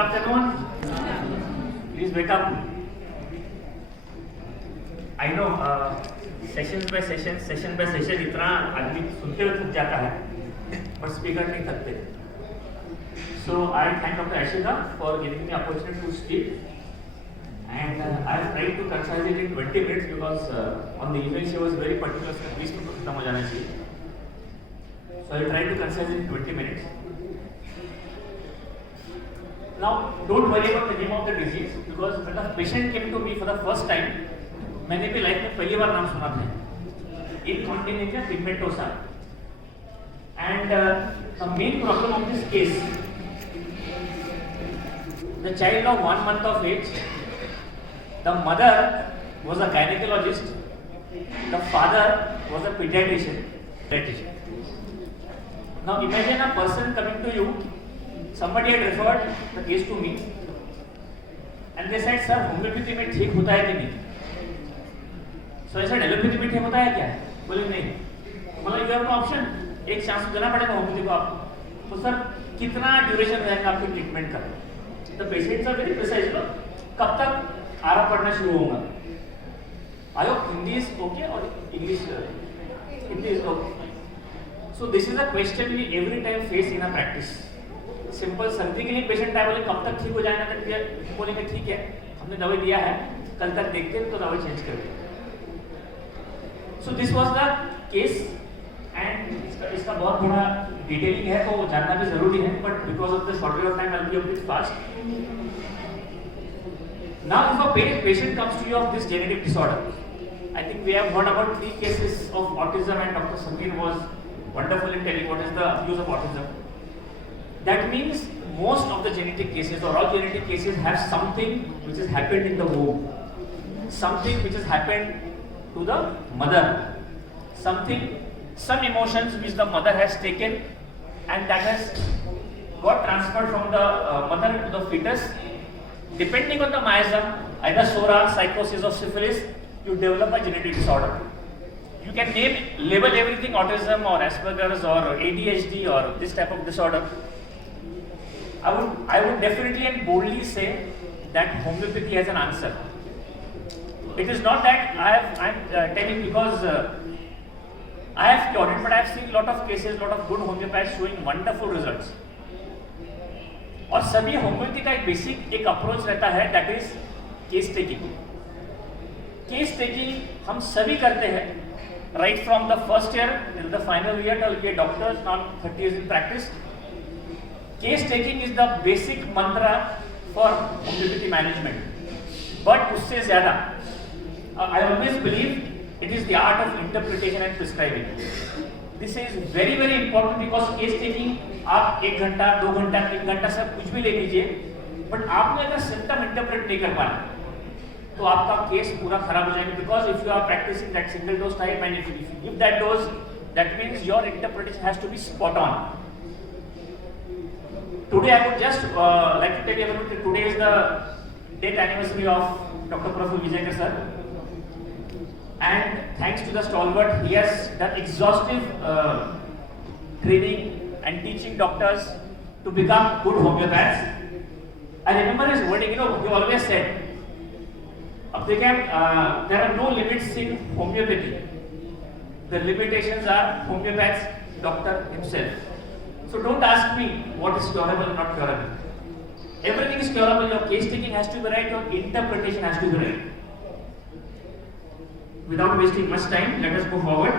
afternoon. Please wake up. I know session by session इतना आदमी सुनते हुए थक जाता है, but speaker नहीं थकते. So I thank Dr. Ashika for giving me opportunity to speak. And I have tried to concise it in 20 minutes because on the email she was very particular that please to खत्म हो जाना चाहिए. So I tried to concise it in 20 minutes. Now don't worry about the name of the disease because when the patient came to me for the first time, मैंने भी life में पहली बार नाम सुना था. Incontinentia pigmentosa. And the main problem of this case, the child of 1 month of age, the mother was a gynecologist, the father was a pediatrician. Now imagine a person coming to you, somebody had referred the case to me and they said, sir, homeopathy में ठीक होता है कि नहीं? So I said, allopathy में ठीक होता है क्या? बोले नहीं. मतलब you have no option, एक चांस देना पड़ेगा होम्योपैथी को आप. तो सर कितना ड्यूरेशन रहेगा आपके ट्रीटमेंट का? The patients are very precise, no? कब तक आराम पड़ना शुरू होगा? I hope Hindi is okay or English? Hindi is okay. So this is a question we every time face in a practice. Simple सर्दी के लिए पेशेंट आए बोले कब तक ठीक हो जाएगा, तक बोलेंगे ठीक है हमने दवाई दिया है कल तक देखते हैं तो दवाई चेंज कर देंगे. So this was the case and इसका बहुत बड़ा डिटेलिंग है तो जानना भी जरूरी है, but because of the shortage of time I will be a bit fast. Now if a patient comes to you of this genetic disorder, I think we have heard about 3 cases of autism and Dr. Sameer was wonderful in telling what is the abuse of autism. That means most of the genetic cases or all genetic cases have something which has happened in the womb, something which has happened to the mother, some emotions which the mother has taken and that has got transferred from the mother to the fetus. Depending on the miasm, either SORA, psychosis or syphilis, you develop a genetic disorder. You can label everything autism or Asperger's or ADHD or this type of disorder. I would definitely and boldly say that homeopathy has an answer. It is not that I'm telling because I have cured it, but I have seen lot of cases, lot of good homeopaths showing wonderful results. और सभी homeopathy का एक basic एक approach रहता है, that is case taking. Case taking हम सभी करते हैं, right from the first year till the final year till we doctors not 30 years in practice. Case taking is the basic mantra for homeopathy management. But उससे ज़्यादा, I always believe it is the art of interpretation and prescribing. This is very very important because case taking आप 1 घंटा 2 घंटा 3 घंटा सब कुछ भी ले लीजिए, बट आपने अगर सिम्टम इंटरप्रेट नहीं कर पाया तो आपका केस पूरा खराब हो जाएगा. Because if you are practising that single dose type and if you give that dose, that means your interpretation has to be spot on. Today I would just like to tell you about today is the death anniversary of Dr. Praful Vijaykar sir, and thanks to the stalwart, he has done exhaustive training and teaching doctors to become good homeopaths. I remember his wording, he always said, there are no limits in homeopathy. The limitations are homeopath's doctor himself. So don't ask me what is curable and not curable. Everything is curable. Your case taking has to be right, your interpretation has to be right. Without wasting much time, let us move forward.